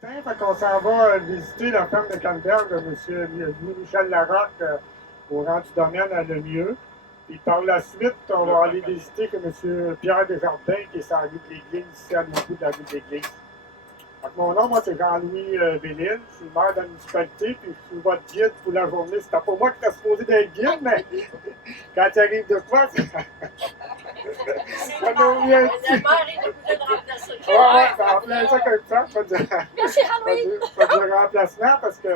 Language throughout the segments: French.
Fait qu'on s'en va visiter la ferme de Canberg de M. Michel Larocque au rang du domaine à Lemieux. Puis par la suite, on va aller visiter que M. Pierre Desjardins, qui est sur la rue de l'Église, ici à l'autre bout de la rue de l'Église. Donc, mon nom, moi, c'est Jean-Louis Bellil. Je suis le maire de la municipalité, puis je suis votre guide pour la journée. C'était pas moi qui t'ai supposé d'être guide, mais quand tu arrives de quoi, ça nous vient. Le maire est obligé de remplacer. Ouais, ça en plein ça comme ça. Merci, Jean-Louis. Pas du remplacement parce que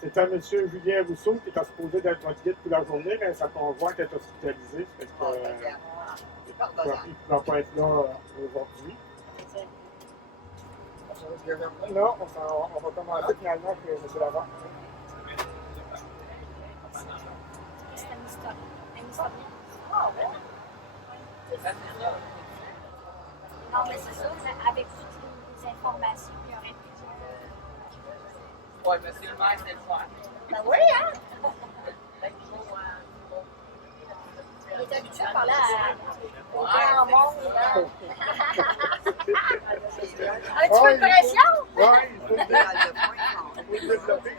c'était M. Julien Rousseau qui était supposé d'être votre guide pour la journée, mais sa conjointe est hospitalisée. Fait que, il ne pourra pas être là aujourd'hui. Là, on va commencer finalement avec M. Lavant. C'est un historien. Ah, ouais. Non, mais c'est ça, avec toutes les informations, il y aurait pu. Oui, monsieur le maire, c'est le soir. Ben oui, hein? Il est habitué à parler au grand monde. Un petit peu de pression? Oui, il faut le développer.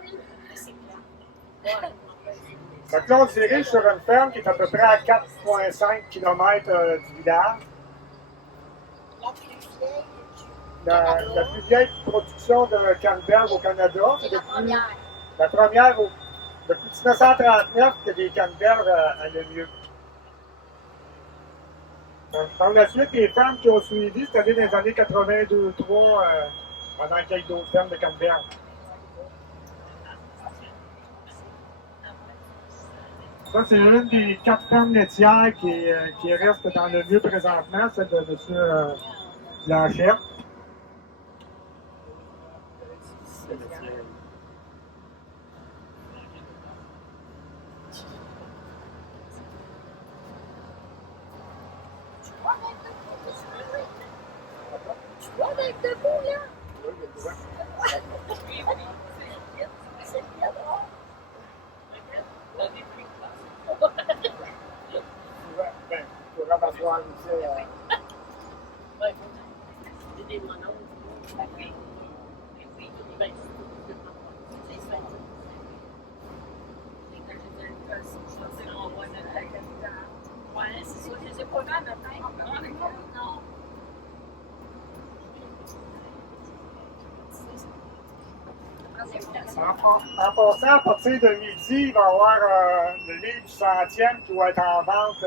Oui, c'est clair. Donc là, on se dirige sur une ferme qui est à peu près à 4,5 km du village. La plus vieille production de Canberg au Canada. C'est la première. La première, depuis 1939, qu'il y a des Canberg à Lemieux. Par la suite, les fermes qui ont suivi, c'est-à-dire dans les années 82-3, pendant qu'il y a d'autres fermes de Canberg. Ça, c'est une des 4 fermes laitières qui reste dans le lieu présentement, celle de M. Blanchette. Tu vois avec debout, là? C'est bien drôle. Ben, pour m'asseoir ici. C'est des monos. Oui. Oui, ben, c'est ça. Ouais, c'est ça. Je les ai pas vus à matin. Non. En passant, à partir de midi, il va y avoir le livre du 100e qui va être en vente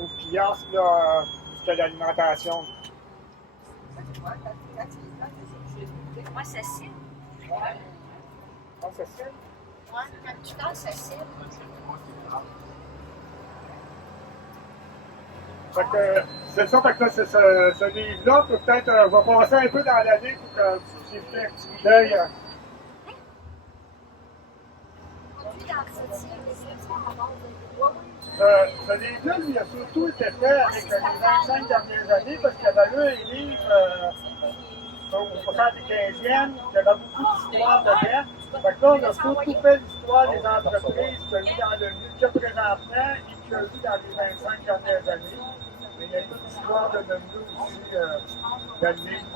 au kiosque là, jusqu'à l'alimentation. Moi, c'est cible. Ah, c'est ça? Ouais, quand tu parles, c'est cible. Fait que, c'est ça, fait que là, c'est ce livre-là. Peut-être, va passer un peu dans l'année pour que vous puissiez jeter un petit coup d'œil. Produit d'entretien des études à base de bois. Ce livre-là, lui, a surtout été fait avec les 25 dernières années parce qu'il y avait eu un livre au temps des 15e, il y avait beaucoup d'histoires dedans. Fait que là, on a surtout fait l'histoire des entreprises qu'il y a eu dans le milieu présentement et qu'il y a eu dans les 25 dernières années. Mais il y a toute l'histoire de nous aussi dans le livre.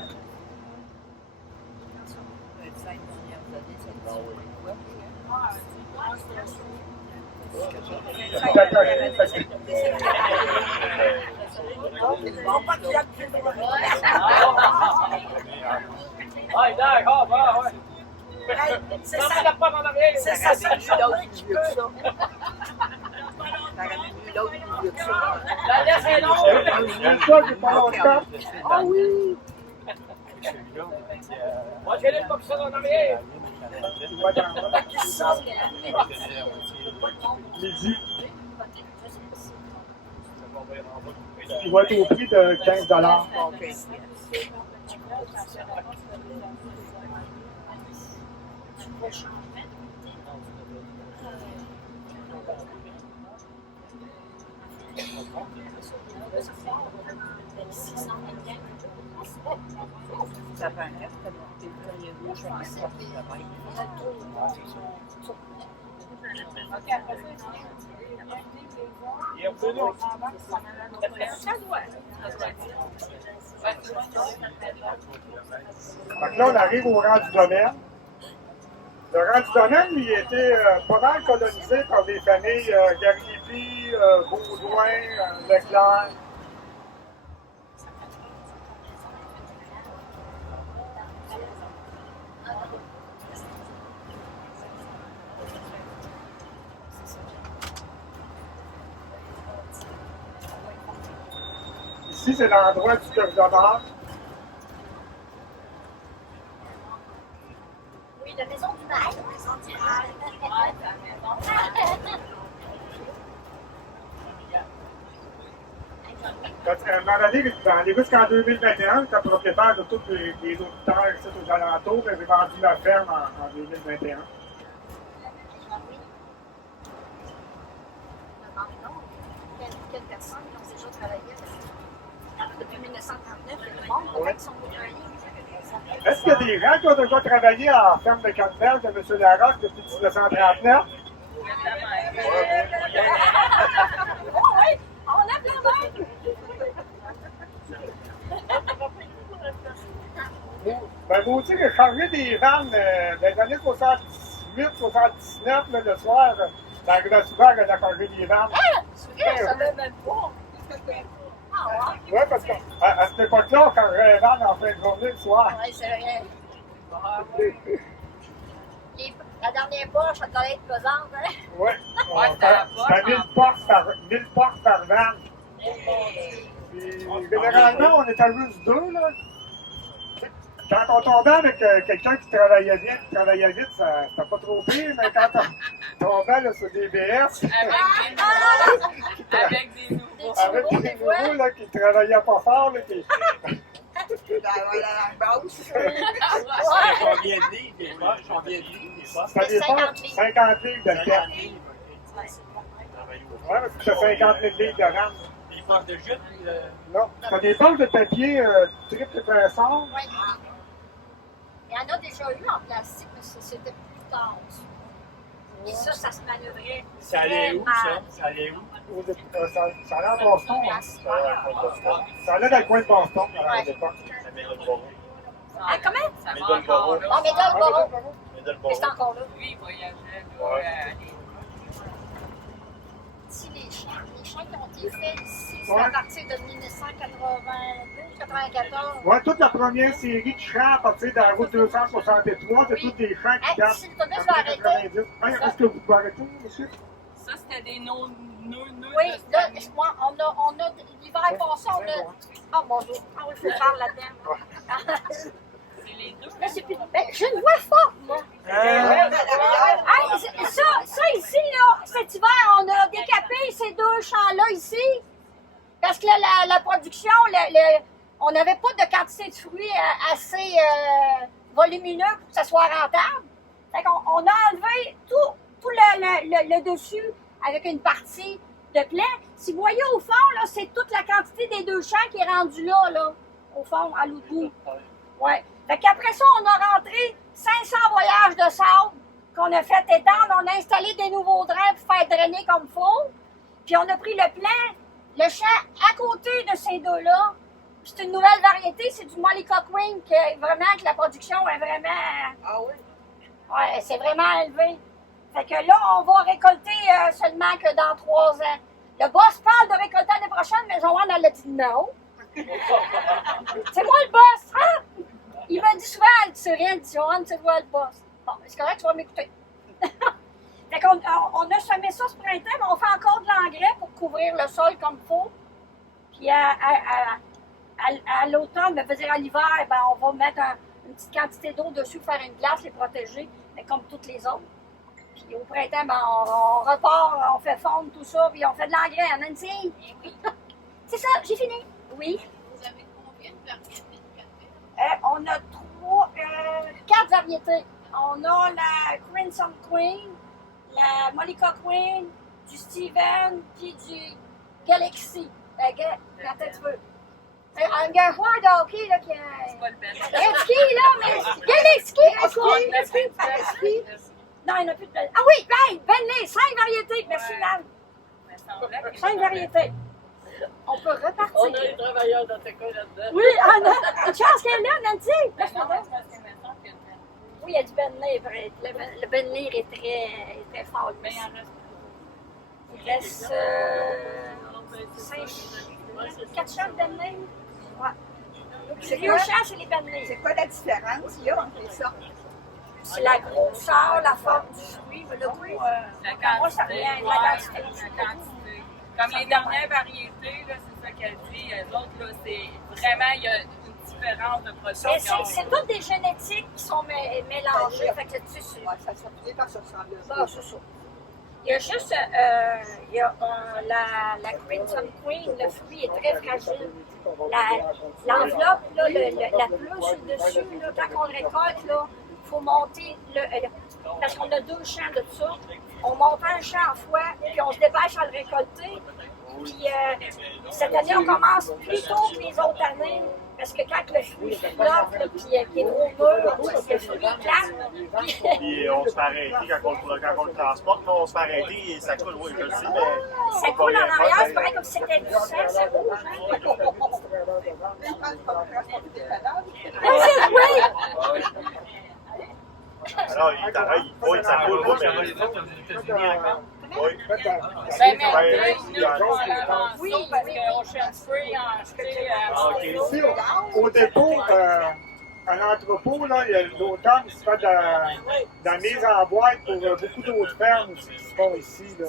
Ah, d'accord, ouais. C'est ça. C'est ça, c'est le qui peut. La laisse est longue. C'est ça qui est pas longtemps. Ah oui! Moi, j'ai les boxeurs en arrière. Tu vois dans midi. Il va être au prix de 15 $. Ça fait un rêve, t'as monté le premier rouge, un rêve, ça fait Ok, après ça, Et après, non. ça doit. Fait que là, on arrive au rang du domaine. Le rang du domaine, il était pas mal colonisé par des familles Garipi, Baudouin, Leclerc. Ici, c'est l'endroit du corridor. Oui, la maison du maître. La maison du Dans les jusqu'en 2021, j'étais propriétaire de toutes les autres terres ici aux alentours, mais j'ai vendu la ferme en 2021. Quelles personnes qui ont déjà travaillé depuis 1939, il y a du monde, peut-être qui sont venus. Est-ce qu'il y a des gens qui ont déjà travaillé à la ferme de Canneberge de M. Larocque depuis 1939? Oh oui, on lève la main! Ben, vous aussi, j'ai chargé des vannes dans les années 78, 79, là, le soir, dans la grande souvent, on a chargé des vannes. C'est vrai, ça ne même pas. Ah Oui, parce qu'à cette époque-là, on chargeait les vannes en fin de journée le soir. ouais, c'est vrai. La dernière poche, ça doit être pesante, hein? Oui. Ouais, C'était 1000 portes par vanne. Puis, généralement, on était juste deux, là. Quand on tombait avec quelqu'un qui travaillait bien, qui travaillait vite, c'était pas trop pire, mais quand on tombait là, sur des BS, Avec des nouveaux. avec des nouveaux là, qui travaillaient pas fort, là, qui... Combien de livres des fois? Combien de livres des fois? C'était des 50 livres. 50 livres de 50 terre. livres. Ouais, parce que c'était 50 000 livres de vanne. Des poches de jute? Non, c'était des poches de papier triple pressant. Oui. Il y en a déjà eu en plastique, mais c'était plus tard. Et ça se manœuvrait. Ça allait où, ça? Ça allait où? Ça allait à Boston. Hein. Ça allait dans le coin de Boston à l'époque. Ça met le bord. Ah, comment? Ça Mais va donne encore le là. On met dans le bord. Mais donne le Mais c'est bord. encore là. Lui, il voyageait. Ouais. Ici, les champs qui ont été faits ici, c'est Ouais. à partir de 1992-94. Ouais, toute la première série de champs à partir de la route 263, c'est Oui. tous des champs qui Hey, datent si l'autobus après va arrêter. 90. Hey, est-ce que vous pouvez arrêter, monsieur? Ça, c'était des nœuds Oui, de là, famille. moi, on a l'hiver passé, on a. Ah, bonjour. Ah oui, il faut parler là-dedans. C'est les deux. Là, c'est plus. Ben, je ne vois pas, moi. Hey, ça ici, là, cet hiver, on a décapé ces deux champs-là ici. Parce que la production, on n'avait pas de quantité de fruits assez volumineux pour que ça soit rentable. Fait qu'on on a enlevé tout le dessus avec une partie de plaie. Si vous voyez au fond, là, c'est toute la quantité des deux champs qui est rendue là, au fond, à l'autre bout. Ouais. Fait qu'après ça, on a rentré 500 voyages de sable qu'on a fait étendre. On a installé des nouveaux drains pour faire drainer comme il faut. Puis on a pris le plein, le champ à côté de ces deux-là. C'est une nouvelle variété, c'est du Molly Cochrane que vraiment que la production est vraiment. Ah oui? Ouais, c'est vraiment élevé. Fait que là, on va récolter seulement que dans 3 ans. Le boss parle de récolter l'année prochaine, mais Joanne, elle a dit non. C'est moi le boss, hein? Il m'a dit souvent, elle dit rien, elle dit Joanne, c'est toi le boss. Bon, c'est correct, tu vas m'écouter. Fait qu'on on a semé ça ce printemps, mais on fait encore de l'engrais pour couvrir le sol comme il faut. Puis à l'automne, ben, dire à l'hiver, ben, on va mettre une petite quantité d'eau dessus, faire une glace, les protéger, mais comme toutes les autres. Puis au printemps, ben, on repart, on fait fondre tout ça, puis on fait de l'engrais. On a une signe. C'est ça, j'ai fini. Oui. Vous avez combien de variétés de café? On a 4 variétés. On a la Crimson Queen, la Molly Cochrane, du Steven, puis du Galaxy. Quand tu veux. Un joueur de hockey là, qui C'est pas le bel. Gretzky, là, mais Galaxy! On a fait Non, non, il n'y en a plus de Bentley. Ah oui, hey, Bentley, 5 variétés. Merci, Val. 5 variétés. On peut repartir. On a les travailleurs dans tes cas là-dedans. Oui, on a. Une chance qu'elle est là, Nancy. Laisse-moi voir. Oui, il y a du Bentley, vrai. Le Bentley est très fort. Mais il en reste Il reste 4 champs de Bentley. Ouais. C'est vieux champ, c'est les Bentley. C'est quoi la différence qu'il y a entre les sortes? C'est la grosseur, la forme du fruit, mais le goût. Moi, ça revient à la quantité. la quantité. Comme les dernières variétés, là, c'est ça qu'elle dit. Les autres, là, c'est vraiment, il y a une différence de Mais production. c'est toutes des génétiques qui sont mélangées. Fait que, tu sais, Ouais, ça se retrouve par ce ressemble ça, c'est ça. Il y a juste la Crimson Queen, le fruit est très fragile. L'enveloppe, là, la pelouse sur le dessus, là, quand on le récolte, il faut monter parce qu'on a 2 champs de ça. On monte un champ en fois, puis on se dépêche à le récolter. Puis cette année, on commence plus tôt que les autres années, parce que quand le fruit flotte, puis qu'il est trop mûr, le fruit éclate. Puis on se fait arrêter quand on le transporte, mais on se fait arrêter et ça coule, oui, je le sais, mais... Ça coule en arrière, c'est pareil comme si c'était du sang, ça rouge. Oui! Alors, il t'arrête, oui, ça coule, oui, mais... Oui. Ben, mais Ouais, nous, on l'avance oui, parce oui, qu'on cherche fruits en acheter Ici, au dépôt, à l'entrepôt, là, il y a l'automne qui se fait de la mise en boîte pour beaucoup d'autres fermes aussi qui se font ici. Là.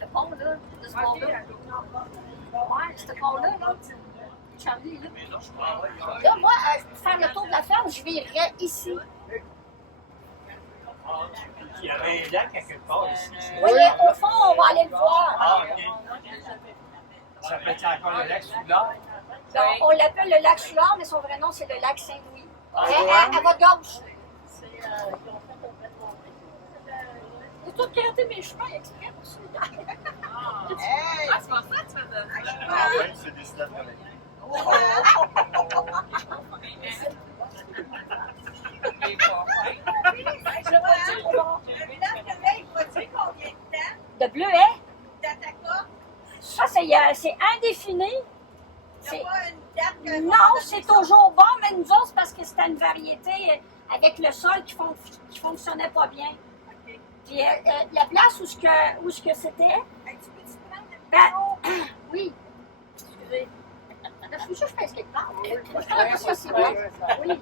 Le pont, là, de ce pont-là. Ouais, ce pont-là, là. Charlie, là. Là, moi, pour faire le tour de la ferme, je virerais ici. Il y avait un lac quelque part ici. Vous voyez, au fond, on va aller le voir. Ah, ok. Ça fait encore le lac sous l'art? Donc, on l'appelle le lac Soulard, mais son vrai nom, c'est le lac Saint-Louis. À votre gauche. J'ai tout gratté mes chemins exprès pour celui-là. Hey! c'est pas ça que tu fais de Enfin, c'est des stades avec. De bleuet? Ça, c'est indéfini. Non, c'est toujours bon, mais nous autres, c'est parce que c'était une variété avec le sol qui fonctionnait pas bien. Puis la place où ce que c'était, oui. Excusez. Je suis sûre que je pèse quelque part. Je pense que c'est bien. Oui.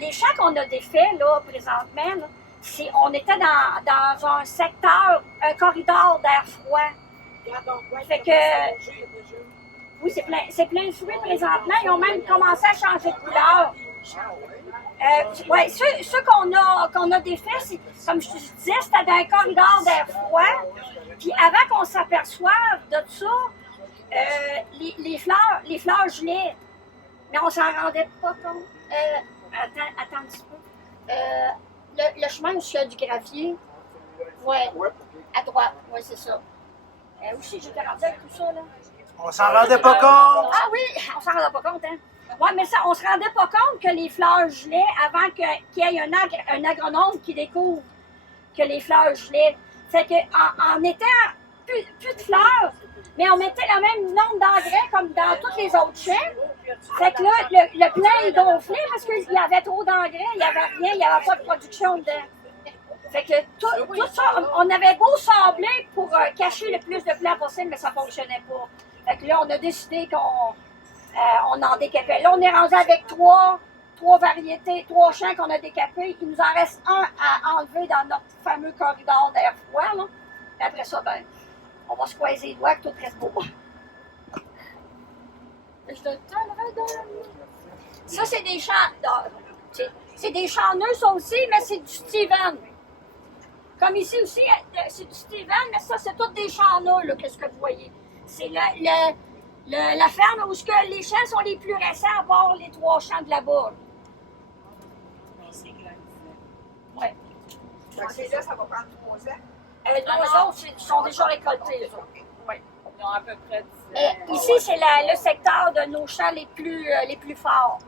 Les champs qu'on a défaits, là, présentement, là, on était dans un secteur, un corridor d'air froid. Fait que, oui, c'est plein de fruits présentement. Ils ont même commencé à changer de couleur. Ouais, ceux qu'on a défaits, c'est, comme je te disais, c'était dans un corridor d'air froid. Puis avant qu'on s'aperçoive de ça, les fleurs gelaient. Mais on s'en rendait pas compte. Attends un petit peu. Le chemin où il y a du gravier, ouais, à droite, ouais, c'est ça. Aussi, j'étais rendu avec tout ça, là. On s'en rendait pas compte! Ah oui, on s'en rendait pas compte, hein. Ouais, mais ça, on se rendait pas compte que les fleurs gelaient avant qu'il y ait un agronome qui découvre que les fleurs gelaient. Fait que, en étant plus de fleurs, mais on mettait le même nombre d'engrais comme dans tous les autres champs. Fait que là, le plein est gonflé parce qu'il y avait trop d'engrais, il n'y avait rien, il n'y avait pas de production dedans. Fait que tout ça, on avait beau sabler pour cacher le plus de plants possible, mais ça ne fonctionnait pas. Fait que là, on a décidé qu'on en décapait. Là, on est rendu avec trois variétés, 3 champs qu'on a décapés. Il nous en reste un à enlever dans notre fameux corridor d'air froid, là. Et après ça, ben, on va se croiser les doigts que tout reste beau. Ça, c'est des champs. C'est des chanteux, ça aussi, mais c'est du Steven. Comme ici aussi, c'est du Steven, mais ça, c'est tous des chanteux, là, qu'est-ce que vous voyez. C'est la ferme où les champs sont les plus récents, à part les 3 champs de là-bas. Ouais. Donc, c'est là, ça va prendre 3 ans. Les autres, ils sont déjà récoltés, eux autres. Oui. Ils ont à peu près 10 Mais ans. ici, c'est le secteur de nos champs les plus forts.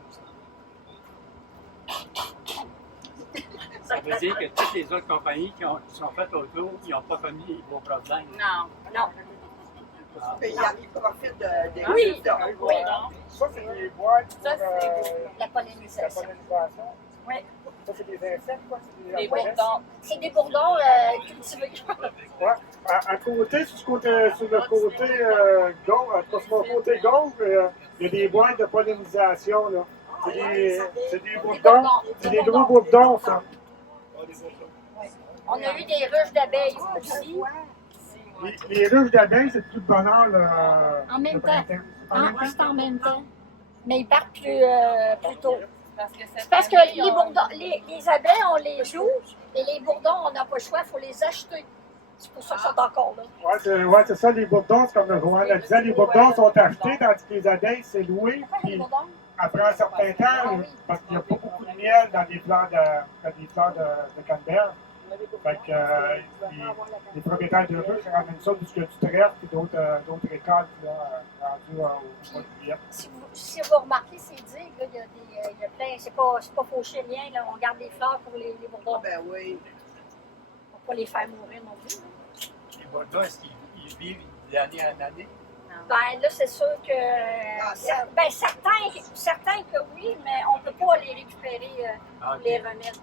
Ça veut dire que toutes les autres compagnies qui sont faites autour, ils n'ont pas connu vos problèmes. Non. Non. Ils profitent des Oui. résultats. Oui. Ça, c'est des boîtes Ça, pour c'est La la pollinisation. pollinisation. Oui. Ça, c'est des insectes, quoi. C'est Des abeilles. bourdons. C'est des bourdons cultivés. Ouais. À côté, sur le côté gauche, sur mon côté gauche, il y a des boîtes de pollinisation, là. C'est des bourdons. C'est des gros bourdons, ça. On a eu des ruches d'abeilles aussi. Les ruches d'abeilles, c'est tout le bonheur, là. En même le temps. printemps. C'est en même temps. Mais ils partent plus tôt. Parce que cette Parce que année, les bourdons, les abeilles, on les joue, et les bourdons, on n'a pas le choix, il faut les acheter. C'est pour ça qu'ils sont encore là. Ouais, c'est ça, les bourdons, c'est comme Joanne disait, les bourdons sont achetés, tandis que les abeilles, c'est loué. Pourquoi les Puis bourdons? après un certain temps, parce qu'il n'y a pas beaucoup de miel dans les fleurs de canneberge, fait que les propriétaires de ruches ramènent ça puisqu'il y a du trèfle et d'autres récoltes là, rendues au mois de juillet. Si vous remarquez ces digues, là, il y a plein, c'est pas fauché rien, là, on garde des fleurs pour les bourdons. Ben oui. On ne pas les faire mourir non plus. Les bourdons, est-ce qu'ils vivent d'année en année? Ben là, c'est sûr que certains que oui, mais on ne peut pas les récupérer, les remettre.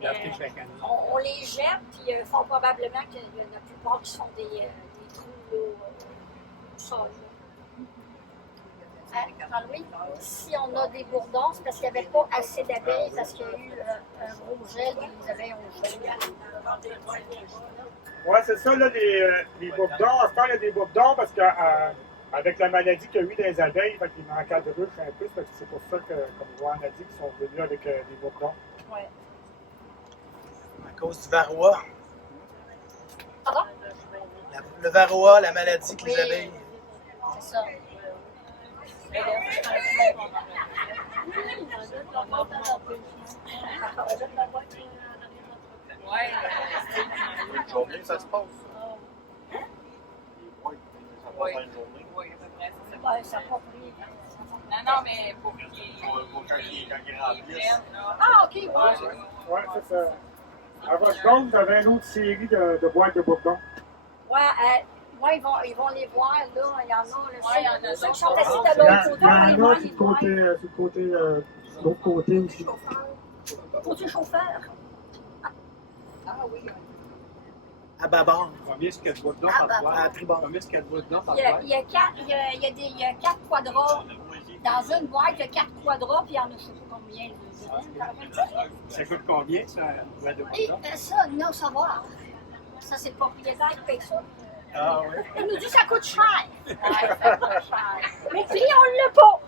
Ils l'acheter chaque année. On les jette, puis font probablement que la plupart qui sont des trous là, au sol. Jean-Louis, si on a des bourdons, c'est parce qu'il n'y avait pas assez d'abeilles, parce qu'il y a eu un gros gel, et les abeilles ont gelé. Oui, c'est ça, là, les bourdons. À ce temps, il y a des bourdons parce qu'avec la maladie qu'il y a eu des abeilles, fait qu'il manquait de ruches un peu. Fait que c'est pour ça que, comme Joanne a dit, qu'ils sont venus avec des bourdons. Ouais. À cause du varroa. Pardon? Le varroa, la maladie que les Oui. abeilles. C'est ça. Ouais. Une journée, ça se passe. Oui, ça passe Oui. en une journée. Oui, à peu près, c'est ça. Ouais, ça n'a pas pris. Non, mais pour qu'ils Quand ils remplissent. prennent, là. Ah, ok, ouais. Oui, c'est ça. À votre compte, vous avez une autre série de boîtes de bourdons. Ouais, ils vont les voir, là. Il y en a, Ouais, il y en a ceux qui d'autres. sont assis Il de y l'autre côté, on en les a voit, sur les le voir. côté, de l'autre côté aussi. Côté chauffeur. À Babar. Combien est-ce qu'il y a de bourdons Ah, par bah, boîte? à Tribord. Combien est-ce qu'il y a de bourdons par Il y a, boîte? il y a 4 quadras. Dans une boîte, il y a 4 quadras, puis il y en a, je ne sais pas combien. Ça coûte combien, ça, une boîte de Et bourdons? ça, non, savoir. Ça, c'est le propriétaire qui paye ça. Ah oui. Il nous dit que ça coûte cher. Ouais, ça coûte cher. Mais le prix, on ne l'a pas.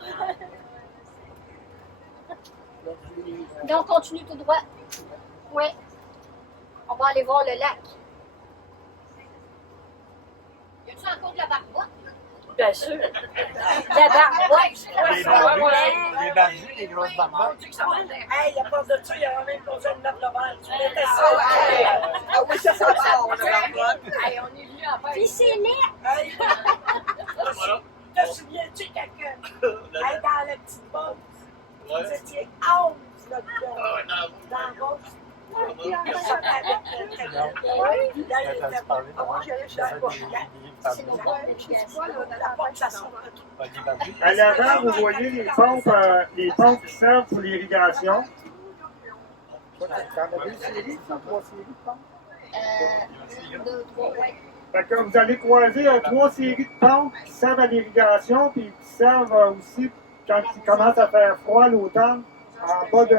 Mais on continue tout droit. Oui. On va aller voir le lac. Y a-tu encore de la barbotte? Bien sûr. De la barbotte. Des barbus, des barbus, des grosses barbottes. Hey, à part de ça, il y avait même pas besoin de mettre le verre. Tu mettais ça. Ah oui, ça part, la barbotte. Hey, on est venu en faire. Puis c'est laid. Hey. Te souviens-tu quand hey, dans la petite botte, vous étiez 11 là-dedans, dans la botte. Puis on a ça avec C'est nos boîtes d'éducation. la porte, ça sort. Des barbus. À l'avant, vous voyez les pompes qui servent pour l'irrigation. T'en as deux séries, ça, 3 séries de pompes? 1, 2, 3, ouais. Fait que vous allez croiser 3 séries de pompes qui servent à l'irrigation, puis qui servent aussi quand il commence à faire froid l'automne, en bas de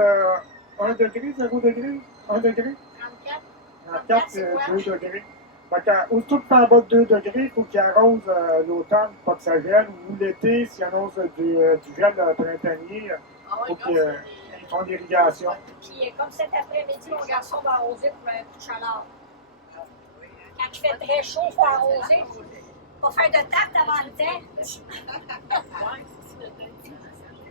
1 degré, 0 degré, 1 degré. 34. En 4, 2 degrés. Fait que, aussitôt que c'est en bas de 2 degrés, il faut qu'il arrose l'automne pour pas que ça gèle, ou l'été, s'il annonce du gel printanier, il faut qu'ils font l'irrigation. Puis comme cet après-midi, mon garçon va arroser pour un coup de chaleur. Quand il fait très chaud, il faut arroser. Pas faire de tarte avant le temps.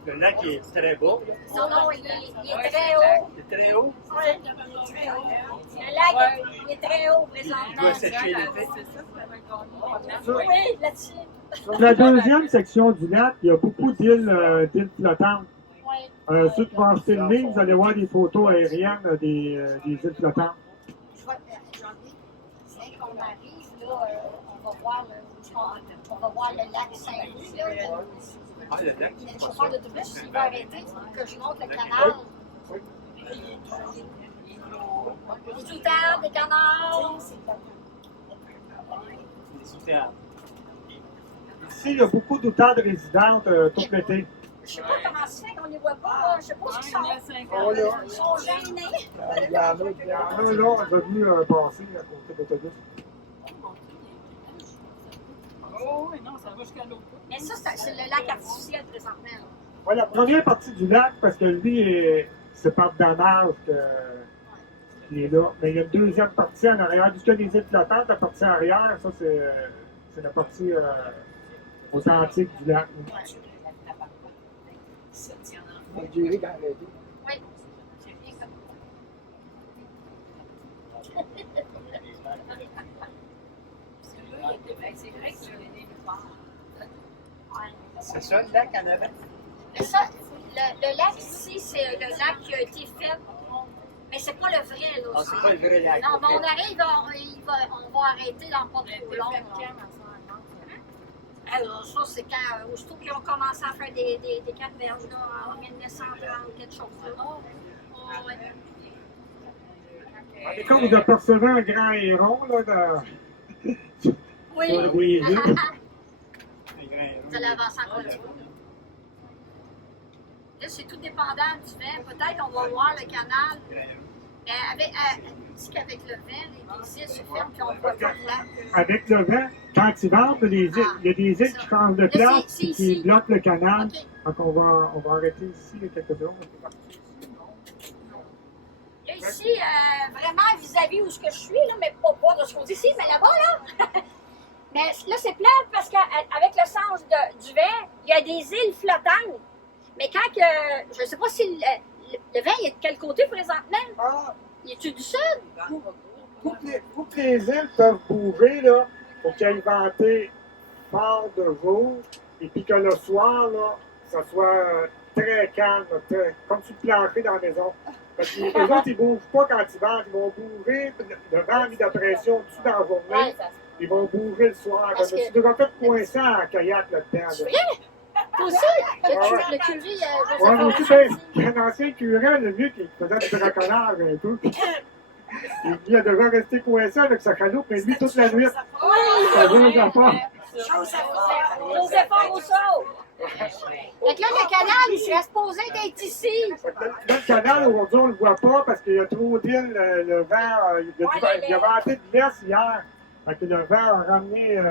Le lac est très bas. Non, non, il est très haut. Il est très haut. Oui. Le lac, il est très haut Il présentement. doit sécher l'été. C'est ça, ça va gagner. Oui, là-dessus. Sur la deuxième section du lac, il y a beaucoup d'îles flottantes. Oui. Ceux qui vont en filmer, vous allez voir des photos aériennes des îles flottantes. Dès qu'on arrive, là, on va voir le lac Saint-Louis. Là. Ah, le lac, Le c'est pas chauffeur ça. d'autobus, il va arrêter que je monte le canal. Des outardes, des canards. Des souterrains. Ici, il y a beaucoup d'outardes résidentes tout l'été. Je sais pas comment ça fait qu'on les voit pas. Je sais pas ce qu'ils sont. Oh, là. Ils sont gênés. Il y en a là, on a vu passer à côté de l'autobus. Oh, oui, non, ça va jusqu'à l'autre. Mais ça, c'est le lac artificiel présentement. là. Ouais, la première partie du lac, parce que lui, c'est par damage qu'il est là. Mais il y a une deuxième partie en arrière. Jusqu'à les îles flottantes, la partie arrière, ça, c'est la partie authentique du lac. Oui. C'est vrai que tu as des C'est ça le lac en avant? Mais ça, le lac ici, c'est le lac qui a été fait. Mais c'est pas le vrai, là. Ah, c'est pas le vrai lac. Non, mais on arrive, on va arrêter dans pas trop long. là. Alors, ça, c'est quand, aussitôt qu'ils ont commencé à faire des canneberges, là, en 1930, quelque chose, là. Oh, ouais. Et quand vous apercevez un grand héron, là, Oui. sur des îles, Vous allez avancer encore un petit peu. Là, c'est tout dépendant du vent. Peut-être qu'on va voir le canal. Mais dit qu'avec le vent, les îles se ferment et on ne voit pas le lac. avec le vent, quand il vente, il y a des îles qui changent de Là, place c'est et qui ici. bloquent le canal. OK. Donc, on va arrêter ici il y a quelques secondes. Là, ici, vraiment vis-à-vis où ce que je suis, là, mais pas de ce qu'on dit ici, mais là-bas, là. Mais là, c'est plate parce qu'avec le sens du vent, il y a des îles flottantes. Mais quand que, je ne sais pas si le vent il est de quel côté présentement? Ah, Il est-tu du sud? toutes les îles peuvent bouger, là, pour qu'il y ait venté fort de jour, et puis que le soir, là, ça soit très calme, comme sur le plancher dans la maison. Parce que les autres, ils ne bougent pas quand ils ventent, ils vont bouger, le vent a mis de la pression dessus dans la journée, Ouais, ça ils vont bouger le soir. Parce Je me suis que- déjà fait coincer en kayak là-dedans. C'est là. vrai? Toi aussi? Le curé, Ouais, moi aussi, Joseph il y a un ancien curé, le vieux, qui faisait du braconnage un peu. Il a déjà resté coincé avec sa chaloupe, mais lui, toute la nuit. Ça bouge à part. Joseph Rousseau. Fait que là, le canal, il serait supposé d'être ici. Là, le canal, aujourd'hui, on ne le voit pas parce qu'il y a trop d'îles, le vent, il a venté de l'est hier. Fait que le vent a ramené,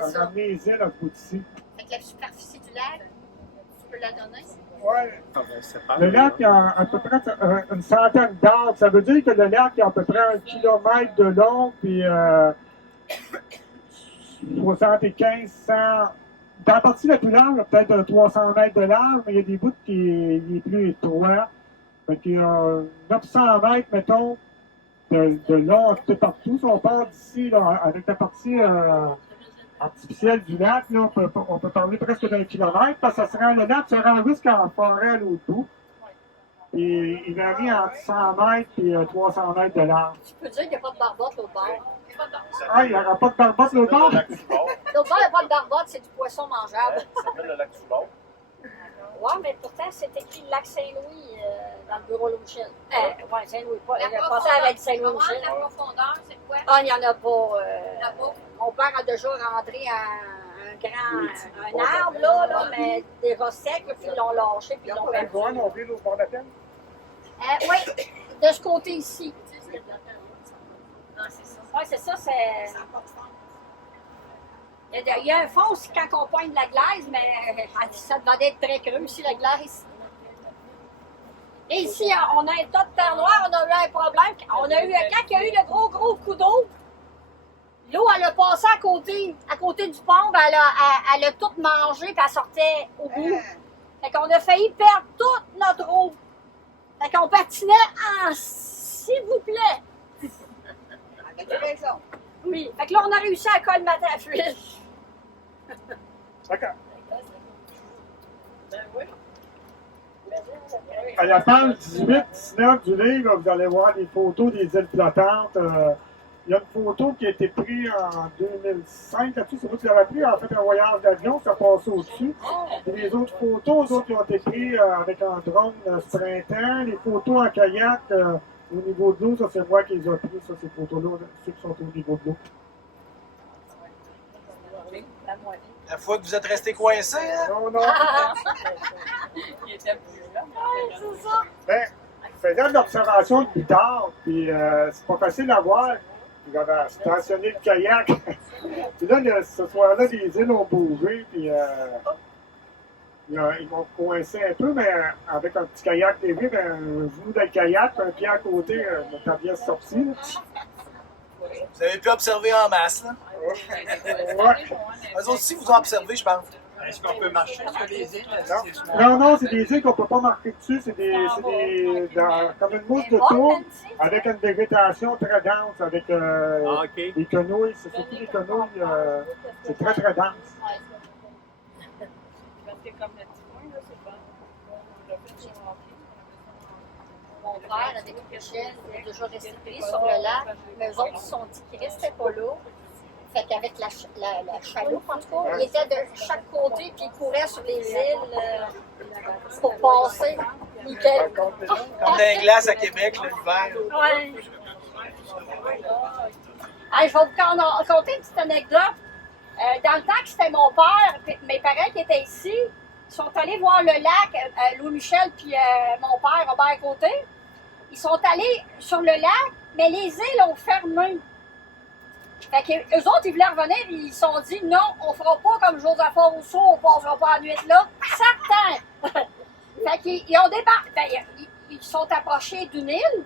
c'est ça. ramené les îles à bout d'ici. Fait que la superficie du lac, tu peux la donner? Ouais. Ah, ben, c'est pas Le lac a à peu près une centaine d'arbres. Ça veut dire que le lac a à peu près 1 kilomètre de long, puis 75, 100. Dans la partie la plus large, il y a peut-être 300 mètres de large, mais il y a des bouts qui est plus étroit. Fait qu'il y a 900 mètres, mettons, de long un peu partout. Si on part d'ici, là, avec la partie artificielle du lac, là, on peut parler presque d'1 kilomètre, parce que le lac se rend jusqu'en forêt à l'autre bout. Et il varie entre 100 mètres et 300 mètres de large. Tu peux dire qu'il n'y a pas de barbotte au bord. Ah, il n'y aura pas de barbotte l'autre bord? Le lac du bord. L'autre bord, il n'y a pas de barbotte, c'est du poisson mangeable. Ça s'appelle le lac du bord. Ouais, mais pourtant, c'est écrit lac Saint-Louis dans le bureau Louis Michel. Ouais, Saint-Louis, pas. Je pensais avec Saint-Louis Michel. La profondeur, c'est quoi? Ah, il n'y en a pas. Là-bas. Mon père a déjà rentré un arbre, là, mais déjà sec, là, puis ils l'ont lâché, puis ils l'ont perdu. On vit l'autre bord de la plaine? Oui, de ce côté ici. Non, c'est ça. Oui, c'est ça, c'est. Il y a un fond aussi quand on pointe de la glace, mais ça devait être très creux ici, la glace. Et ici, on a un tas de terre noire, on a eu un problème. Quand il y a eu le gros coup d'eau, l'eau, elle a passé à côté du pont, elle a tout mangé, puis elle sortait au bout. Fait qu'on a failli perdre toute notre eau. Fait qu'on patinait en s'il vous plaît. Avec raison. Oui. Fait que là, on a réussi à colmater la fuite. D'accord. Ben oui. À la page 18-19 du livre, vous allez voir des photos des îles flottantes. Il y a une photo qui a été prise en 2005 là-dessus. C'est vous qui l'avez pris. En fait, un voyage d'avion, ça passe au-dessus. Et les autres photos, autres qui ont été prises avec un drone ce printemps. Les photos en kayak au niveau de l'eau, ça c'est moi qui les ai prises, ça, ces photos-là, ceux qui sont au niveau de l'eau. La fois que vous êtes resté coincé, hein? Non, non. Il était plus là. C'est ça. Ben, je faisais de l'observation depuis tard, puis c'est pas facile à voir. Puis j'avais stationné le kayak. Puis là, ce soir-là, les îles ont bougé, puis ils m'ont coincé un peu, mais avec un petit kayak TV, ben, un genou dans le kayak, puis un pied à côté, notre bien sorti. Là. Vous avez pu observer en masse, là? Ouais. Eux autres aussi vous ont observé, je pense. Est-ce qu'on peut marcher sur les îles? Non, c'est des îles qu'on peut pas marquer dessus. C'est comme une mousse de tour avec une végétation très dense, avec des quenouilles. C'est surtout des quenouilles, c'est très très dense. Parce que comme le petit point, là, c'est pas. On l'a fait sur le hockey. Mon père, avec Michel, est déjà resté pris sur le lac, mais eux autres, ils se sont dit qu'ils restaient pas là. Fait qu'avec la chaloupe, en tout cas, ils étaient de chaque côté, puis ils couraient sur les îles pour passer. Nickel. Comme dans les glaces à Québec, l'hiver. Ouais. Hey, je vais vous raconter une petite anecdote. Dans le temps que c'était mon père, puis mes parents qui étaient ici, ils sont allés voir le lac, Louis-Michel puis mon père, Robert Côté. Ils sont allés sur le lac, mais les îles ont fermé. Fait que eux autres, ils voulaient revenir, et ils se sont dit, non, on fera pas comme Joseph Rousseau, on passera pas la nuit là. Certain! Fait qu'ils ont débarqué, ben, ils sont approchés d'une île,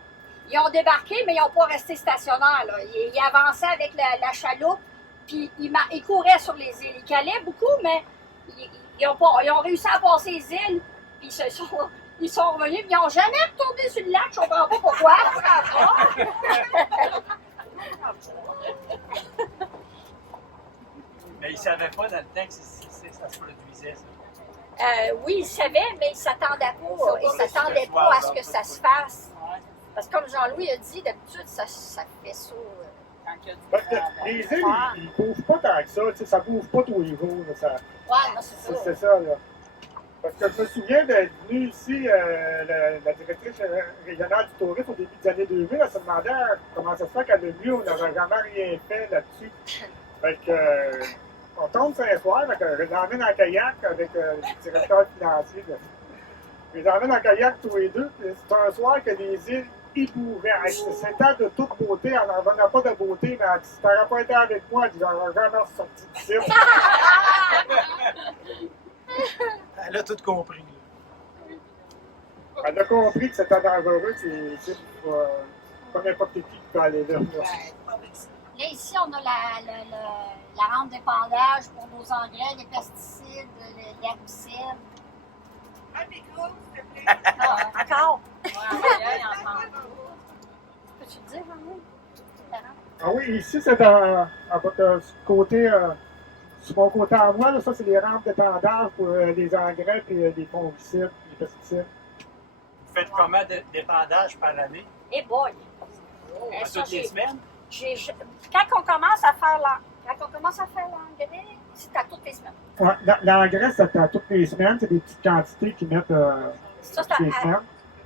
ils ont débarqué, mais ils n'ont pas resté stationnaires, là. Ils avançaient avec la chaloupe, puis ils couraient sur les îles. Ils calaient beaucoup, mais ils ont réussi à passer les îles, puis ils sont revenus, puis ils n'ont jamais retourné sur le lac, je ne comprends pas pourquoi. Mais ils ne savaient pas dans le temps que ça se produisait, ça. Oui, ils savaient, mais ils ne s'attendaient pas à ce que ça se fasse. Parce que comme Jean-Louis a dit, d'habitude, ça fait ça. Parce que les îles, ils ne bougent pas tant que ça. Tu sais, ça ne bouge pas tous les jours. Là, ça, Ouais, non, c'est ça. c'est ça, là. Parce que je me souviens d'être venu ici, la directrice régionale du tourisme au début des années 2000, elle se demandait comment ça se fait qu'à le mieux, on n'avait jamais rien fait là-dessus. Fait que, on tombe sur un soir, fait que je les emmène en kayak avec le directeur financier. Là. Je les emmène en kayak tous les deux, puis c'est un soir que les îles ébouvaient. C'était de toute beauté, elle n'en revenait pas de beauté, mais elle dit, si tu n'aurais pas été avec moi, elle dit, j'aurais jamais ressorti d'ici. Elle a tout compris. Elle a compris que c'était dangereux, c'est pas n'importe qui peut aller là. Là, ici, on a la rampe d'épandage pour nos engrais, les pesticides, l'herbicide. Un micro, s'il te plaît. Encore? Ouais, Peux-tu le dire, Jean-Louis? Ah oui, ici, c'est à votre côté, sur mon côté à moi, là, ça, c'est les rampes d'épandage pour les engrais et les fongicides, les pesticides. Vous faites comment d'épandage par année? Eh boy! À toutes les semaines? Quand on commence à faire l'engrais, c'est à toutes les semaines. Ouais, l'engrais, c'est à toutes les semaines. C'est des petites quantités qu'ils mettent Ça, toutes les semaines.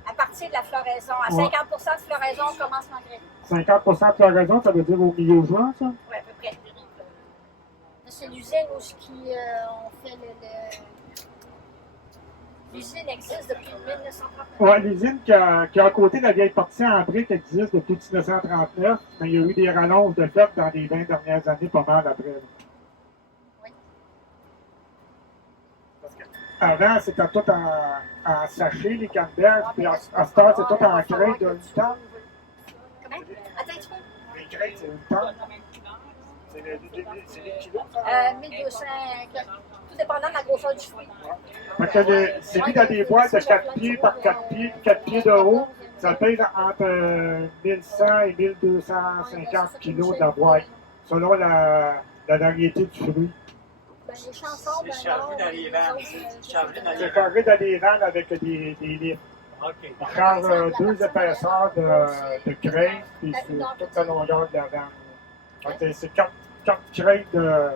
à partir de la floraison. À 50% de floraison, on commence l'engrais. 50% de floraison, ça veut dire au milieu juin, ça? Oui, à peu près. C'est l'usine où on fait l'usine existe depuis 1939. Oui, l'usine qui est à côté de la vieille partie en briques existe depuis 1939, mais il y a eu des rallonges de fait dans les 20 dernières années, pas mal après. Oui. Parce qu'avant, c'était tout en sachet, les canneberges, puis à ce temps, c'est tout en crête de 1 tonne. Comment? Attends un petit peu. Les crêtes, c'est 1 tonne. C'est des kilos, ça? 1200, tout dépendant de la grosseur du fruit. Fait que c'est mis dans des boîtes de 4 pieds par 4 pieds, 4 pieds de haut. Ça pèse entre 1100 et 1250 kilos de la boîte, selon la variété du fruit. Ben, les chansons, C'est chargé dans les vannes. C'est chargé dans les C'est vannes. carré dans des vannes avec des livres. OK. Ils chargent 2 épaisseurs de crête, puis sur toute la longueur de la vanne. Fait que c'est 4 crêtes de...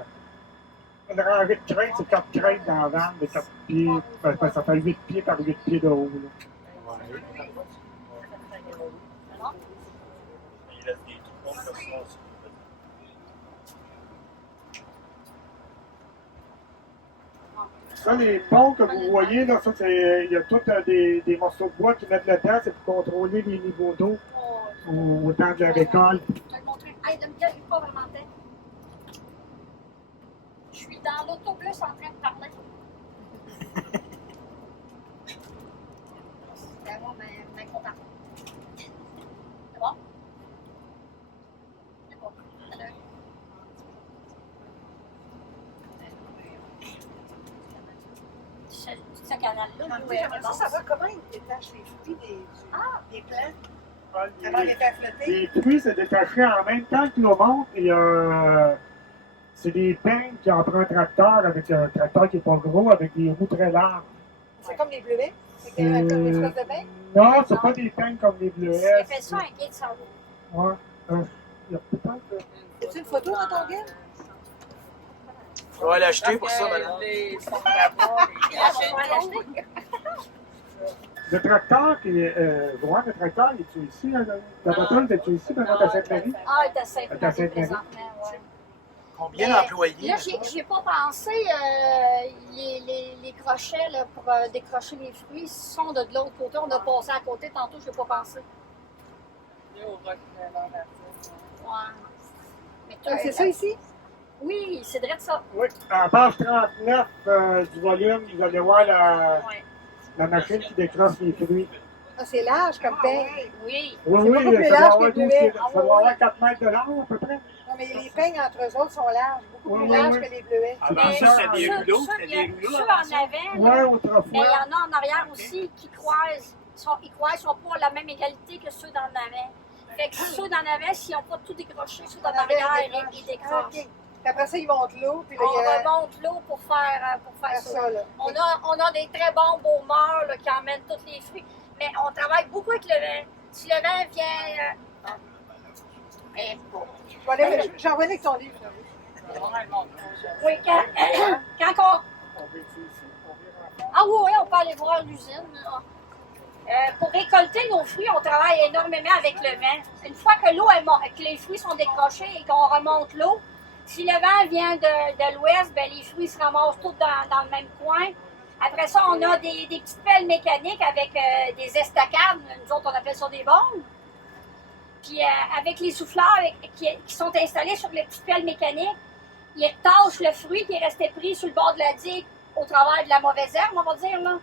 Une rangée de crêtes, c'est 4 crêtes dans la vanne de 4 pieds. Ben, ça fait 8 pieds par 8 pieds de haut. Là. Il laisse des trous comme ça. Ça, les ponts que vous voyez, là, ça, il y a tous des morceaux de bois qui mettent là-dedans, c'est pour contrôler les niveaux d'eau au temps de la récolte. Je vais te montrer. Hey, ne me gueule pas vraiment tête. Je suis dans l'autobus en train de parler. C'est moi, mais content. C'est bon? C'est bon. Ce canal-là, J'aimerais ça savoir comment ils détachent les fruits des plants Ah, avant de les faire flotter. Les fruits se détachaient en même temps que l'eau monte. Et c'est des peignes qui ont pris un tracteur avec un tracteur qui n'est pas gros, avec des roues très larges. C'est comme les bleuets? C'est comme des espèces de bain? Non, c'est pas des peignes comme les il bleuets. a fait ça un guide sans l'eau. Ouais. Il y a peut-être... As-tu une photo dans ton guide? On va l'acheter pour ça, madame. Les sont là-bas, les gars. Le tracteur, le tracteur, il est ici, là? La voiture, est ici, maintenant, à Sainte-Marie? Ah, il est à Sainte-Marie À Sainte-Marie. présentement, ouais. Combien Mais d'employés? Là, j'y ai pas pensé. Les crochets là, pour décrocher les fruits sont de l'autre côté. On a passé à côté tantôt, je n'ai pas pensé. Au Rockefeller, Ouais. Mais toi, C'est ça ici? Oui, c'est vrai de ça. Oui. En page 39 du volume, vous allez voir la machine qui décroche les fruits. Ah, c'est large comme peine. Oui. Oui, C'est beaucoup plus ça doit large avoir que le bleuet. ça doit avoir 4 mètres de large, à peu près. Non, mais les peignes entre eux autres sont larges, beaucoup Oui, plus oui, larges oui. que les bleuets. Avant Mais ça, c'était des ceux- rouleaux. ceux- C'était des rouleaux. Ceux avant en ça. avant, Oui, là, mais il y autrefois. en a en arrière aussi qui croisent. Ils sont pas à la même égalité que ceux d'en avant. Fait que ceux d'en avant, s'ils n'ont pas tout décroché, ceux d'en arrière, ils Ah, décrochent. ok. Puis après ça, ils montent l'eau, puis là, On il y a remonte l'eau pour faire faire ça. ça, là. On a des très bons beaux morts là, qui emmènent tous les fruits. Mais on travaille beaucoup avec le vin. Si le vin vient. Mais bon. J'en revenais avec ton livre. là. Oui, quand on. Ah oui, on peut aller voir l'usine. Pour récolter nos fruits, on travaille énormément avec le vent. Une fois que que les fruits sont décrochés et qu'on remonte l'eau, si le vent vient de l'ouest, ben, les fruits se ramassent tous dans le même coin. Après ça, on a des petites pelles mécaniques avec des estacades. Nous autres, on appelle ça des bombes. Puis avec les souffleurs qui sont installés sur les petites pelles mécaniques, ils tâchent le fruit qui est resté pris sur le bord de la digue au travers de la mauvaise herbe, on va dire, là.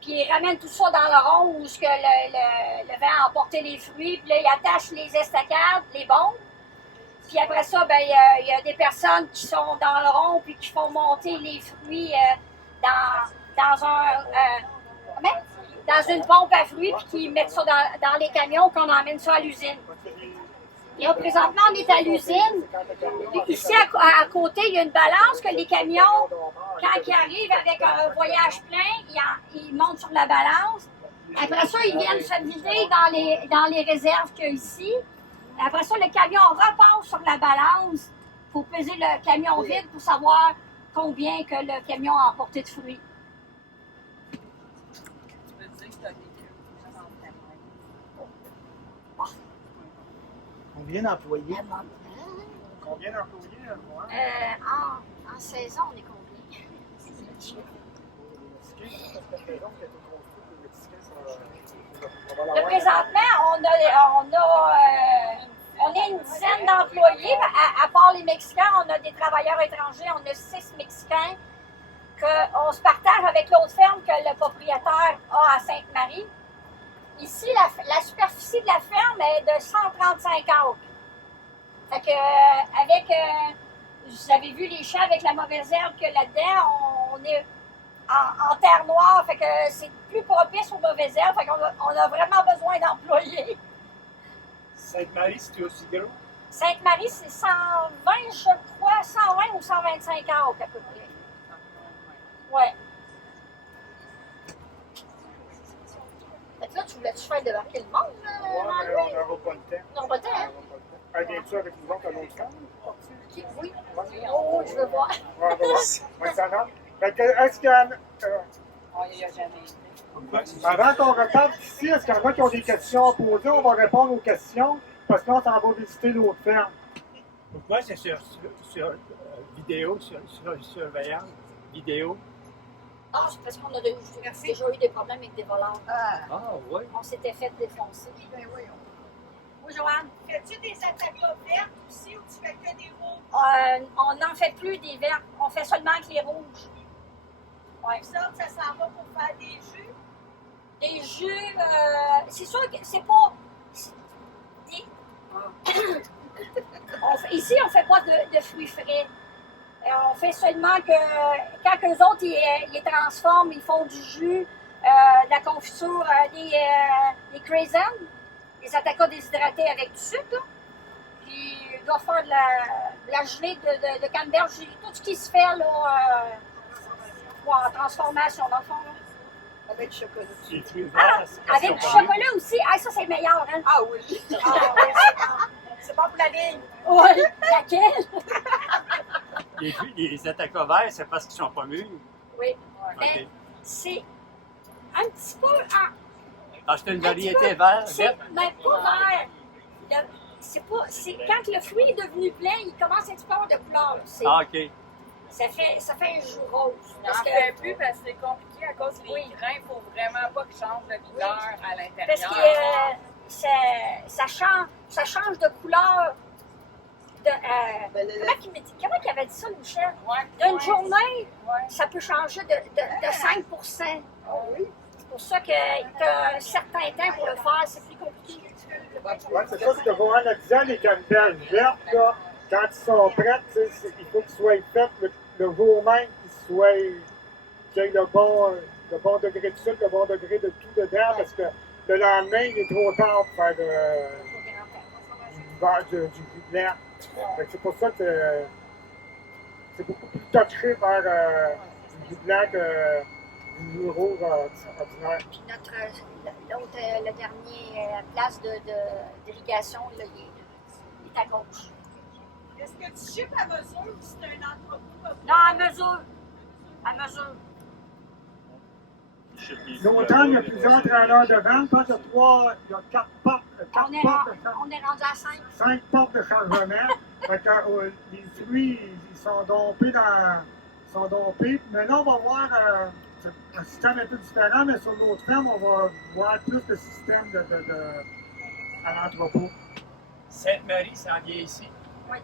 Puis ils ramènent tout ça dans le rond où ce que le vent a emporté les fruits. Puis là, ils attachent les estacades, les bombes. Puis après ça, ben il y a des personnes qui sont dans le rond puis qui font monter les fruits dans une pompe à fruits puis qui mettent ça dans les camions qu'on emmène ça à l'usine. Et là, présentement, on est à l'usine. Ici, à côté, il y a une balance que les camions, quand ils arrivent avec un voyage plein, ils montent sur la balance. Après ça, ils viennent se vider dans les réserves qu'il y a ici. Après ça, le camion repart sur la balance pour peser le camion vide pour savoir combien que le camion a emporté de fruits. Combien d'employés? Combien d'employés? En saison, on est combien? Là, présentement, on est une dizaine d'employés. À part les Mexicains, on a des travailleurs étrangers. On a 6 Mexicains qu'on se partage avec l'autre ferme que le propriétaire a à Sainte-Marie. Ici, la superficie de la ferme est de 135 acres. Fait que, vous avez vu les champs avec la mauvaise herbe que là-dedans, on est en terre noire, fait que c'est plus propice aux mauvaises herbes, fait qu'on a vraiment besoin d'employés. Sainte-Marie, c'était aussi gros? Sainte-Marie, c'est 120, je crois, 120 ou 125 acres à peu près. Ouais. Fait que là, tu voulais-tu faire débarquer le monde? Ouais, mais on n'aura pas le temps. Non, pas le temps, hein? Viens-tu avec nous autres à l'autre camp? Oui. Oh, je veux voir. Ouais, ouais, ça rentre. Fait que, est-ce qu'il y en a... Il n'y a jamais été. Avant qu'on reparte ici, est-ce qu'il y en a qui ont des questions à poser? On va répondre aux questions, parce qu'on s'en va visiter l'autre ferme. Pourquoi c'est sur vidéo, sur surveillance, vidéo? Ah, c'est parce qu'on a déjà eu des problèmes avec des voleurs. Ah, oui. On s'était fait défoncer. ben oui. Oui, Joanne? Fais-tu des attaques vertes aussi ou tu fais que des rouges? On n'en fait plus des verts. On fait seulement que les rouges. Ouais. Ça s'en va pour faire des jus? Des jus, c'est sûr que c'est pas... Ici, on ne fait pas de fruits frais. On fait seulement que quand eux autres, ils les transforment, ils font du jus, de la confiture, des craisins, des atacas déshydratés avec du sucre. Là. Puis ils doivent faire de la gelée de canneberge, tout ce qui se fait là, en transformation dans le fond. Là. Avec du chocolat. Avec du chocolat aussi. Ah, ça, c'est meilleur, hein? Ah oui. C'est bon pour la ligne. Oui. Laquelle? Les attaques verts, c'est parce qu'ils sont pas mûrs. Oui. OK. Mais c'est un petit peu... Ah, c'est une variété verte? Mais pas vert. C'est quand le fruit est devenu plein, il commence à explorer de couleur. Ah, OK. Ça fait un jus rose. On n'en fait plus parce que c'est compliqué à cause des grains. Il ne faut vraiment pas qu'ils changent de couleur à l'intérieur. Parce que ça change de couleur. Comment il avait dit ça, Michel? D'une journée, ça peut changer de 5 Ah oui. C'est pour ça que tu as un certain temps pour le faire, c'est plus compliqué. Oui, c'est ça, ce que vous analysez, les canneberges vertes, là, quand ils sont prêtes, il faut qu'ils soient faits le jour même, qu'il y ait le bon degré de sucre, le bon degré de tout dedans, parce que le lendemain, il est trop tard pour faire du jus blanc. Fait que c'est pour ça que c'est beaucoup plus touché par du jus blanc que du jus rouge ordinaire. Puis le dernier place d'irrigation, il est à gauche. Est-ce que tu chiffres à mesure ou c'est un entrepôt? Non, à mesure. À mesure. L'automne, il y a plusieurs trailers de vente. Toi, il y a 4 portes. On est rendu à 5. 5 portes de chargement. Fait que, les fruits, ils sont dompés Mais là, on va voir un système un peu différent, mais sur l'autre ferme, on va voir plus de système à l'entrepôt. Sainte-Marie s'en vient ici. Oui.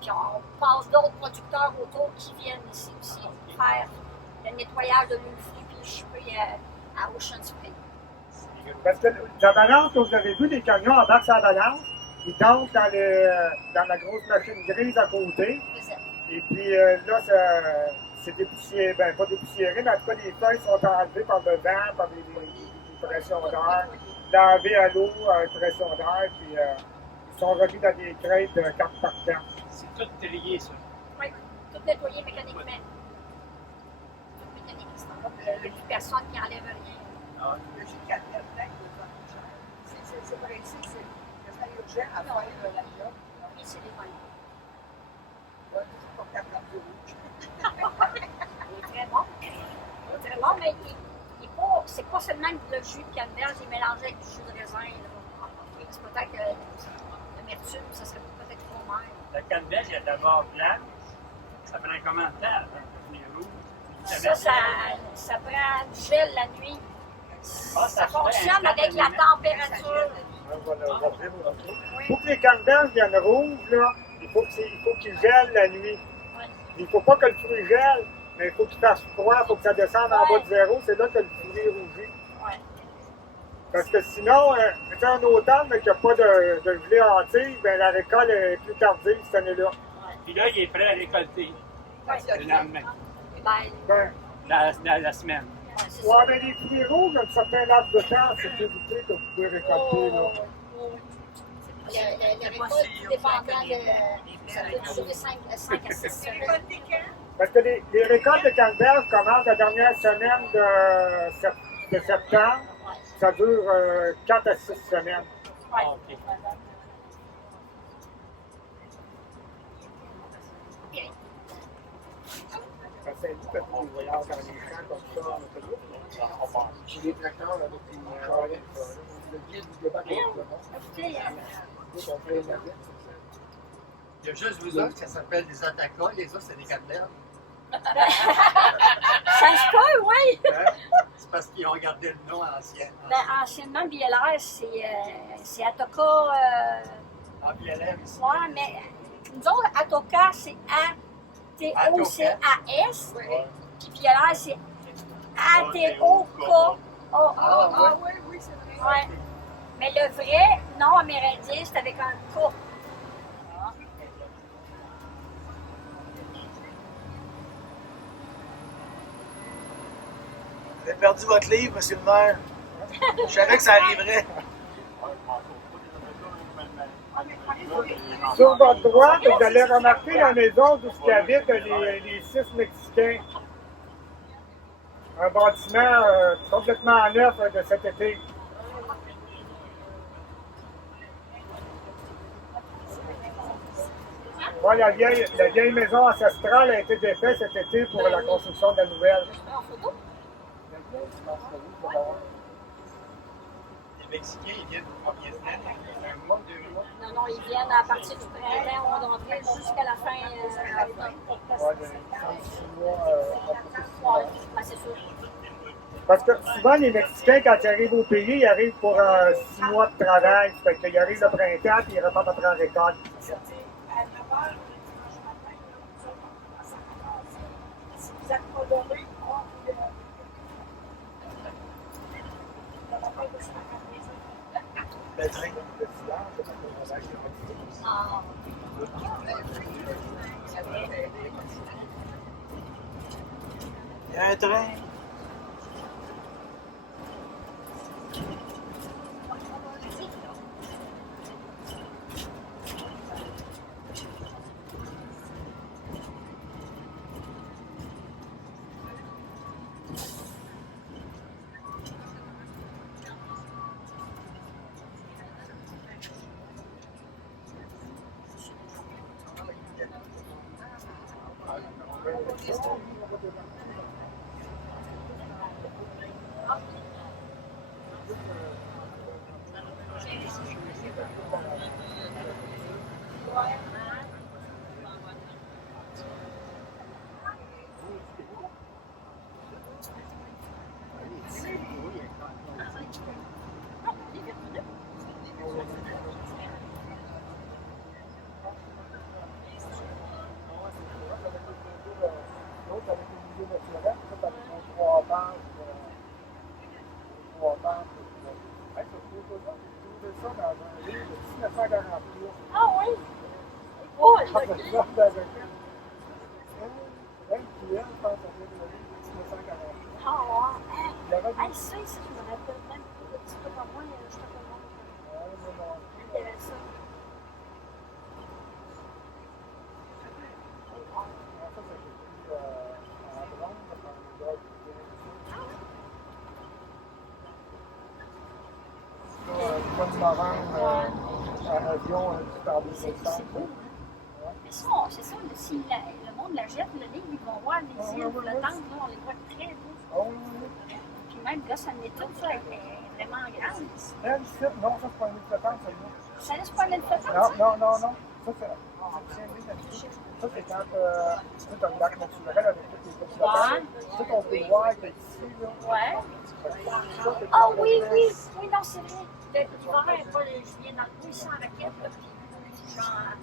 Puis on passe d'autres producteurs autour qui viennent ici aussi faire le nettoyage de nos fruits puis chipper à Ocean Spray. Parce que la balance, vous avez vu, les camions embarquent sur la balance, ils tombent dans la grosse machine grise à côté. Et puis là, c'est dépoussiéré, ben pas dépoussiéré, mais en tout cas, les feuilles sont enlevées par le vent, par les pressions d'air, lavées à l'eau, pression d'air, puis ils sont remis dans des crêtes de 4 par 4. C'est tout trié, ça. Oui, tout nettoyé mécaniquement. Tout mécaniquement. Il n'y a plus personne qui enlève rien. Ah. C'est précis, c'est urgent à faire la job. Oui, c'est les mêmes. Ouais, c'est pas capable de rouge. Il est très bon. Il est très bon, mais c'est pas seulement le jus de canneberge, il est mélangé avec du jus de raisin. C'est peut-être que l'amertume, ça serait peut-être trop mal. La canneberge, il y a d'abord blanc. Ça prend combien de temps avant de devenir rouge? Ça prend du gel la nuit. Ah, Ça fonctionne avec la température. Pour que les canneberges viennent rouges, là, il faut qu'ils gèlent la nuit. Il ne faut pas que le fruit gèle, mais il faut qu'il fasse froid, il faut que ça descende en bas de zéro. C'est là que le fruit rougit. Ouais. Parce que sinon, un automne qui n'a pas de gelée hâtive, ben, la récolte est plus tardive cette année-là. Puis là, il est prêt à récolter le lendemain, Ben, Ben, la semaine. c'est ouais, ça. mais les fruits rouges, un certain laps de temps, c'est évité que vous pouvez récolter. Là. La récolte, dépendant de... Ça peut durer 5 à 6 semaines. Parce que les récoltes de canneberge commencent la dernière semaine de septembre. Ça dure 4 à 6 semaines. Ah, OK. Ça s'invite à tous les voyages dans les champs comme ça, en autobus. Chez les tracteurs, avec les charrettes, le guide du débat avec le monde. On fait les navettes. Il y a juste vous autres, ça s'appelle des Atacas, les autres, c'est des canneberges. Ça se peut, oui! C'est parce qu'ils ont gardé le nom ancien. Ben, anciennement, BLR, c'est Atoka. En BLM ici. Ouais, mais nous autres, Atoka, c'est A-T-O-C-A-S. Puis BLR, c'est A-T-O-K-A-A. Ah oui, oui, c'est vrai. Ouais. Mais le vrai nom amérindien, c'est avec un K. Vous avez perdu votre livre, monsieur le maire. Je savais que ça arriverait. Sur votre droite, vous allez remarquer la maison d'où habitent les 6 Mexicains. Un bâtiment complètement neuf de cet été. Ouais, la vieille maison ancestrale a été défaite cet été pour la construction de la nouvelle. En photo? Les Mexicains, ils viennent pour combien de semaines? Un mois, 2 mois? Non, non, ils viennent à partir du printemps, au mois d'avril, jusqu'à la fin. Ouais, de 36 mois. Ouais, ben, c'est sûr. Parce que souvent, les Mexicains, quand ils arrivent au pays, ils arrivent pour 6 mois de travail. Fait qu'ils arrivent le printemps et ils repartent après en récolte. Si vous êtes pas dormi, Le train. Ah. Il y a un train. Ah oui? Oh, le Ah, ouais. Hey, ça, ici, je me rappelle même pas. Un petit peu comme moi, je te demande. Il y avait ça. Mais ça, c'est ça, si le monde la jette, le livre, ils vont voir les îles, le temple, là, on les voit très beaux. Puis même là, ça m'étonne, ça, elle est vraiment grande. Elle, ici, non, ça, c'est pas une île flottante, celle-là. Ça laisse pas l'île flottante, Non, ça? non, non, non. Ça, c'est quand tu as un lac naturel avec toutes les îles flottantes. Ça, on peut voir que ici, là. Ouais. Ah oui, oui, oui, non, c'est vrai. L'hiver, pas le juillet dans le bout, ici en raquette, là, puis genre,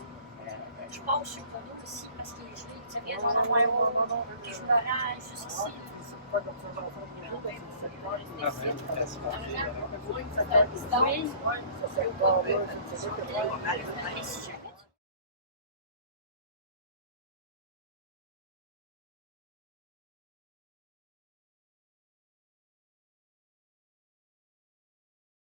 je passe sur le tonneau aussi, parce que les juillet, ça vient dans la mer, puis je me rends jusqu'ici. faire comme ça, dans son bureau, dans ce secteur qui est ici. Oui, c'est un petit domaine. Ce secteur-là, c'est vrai que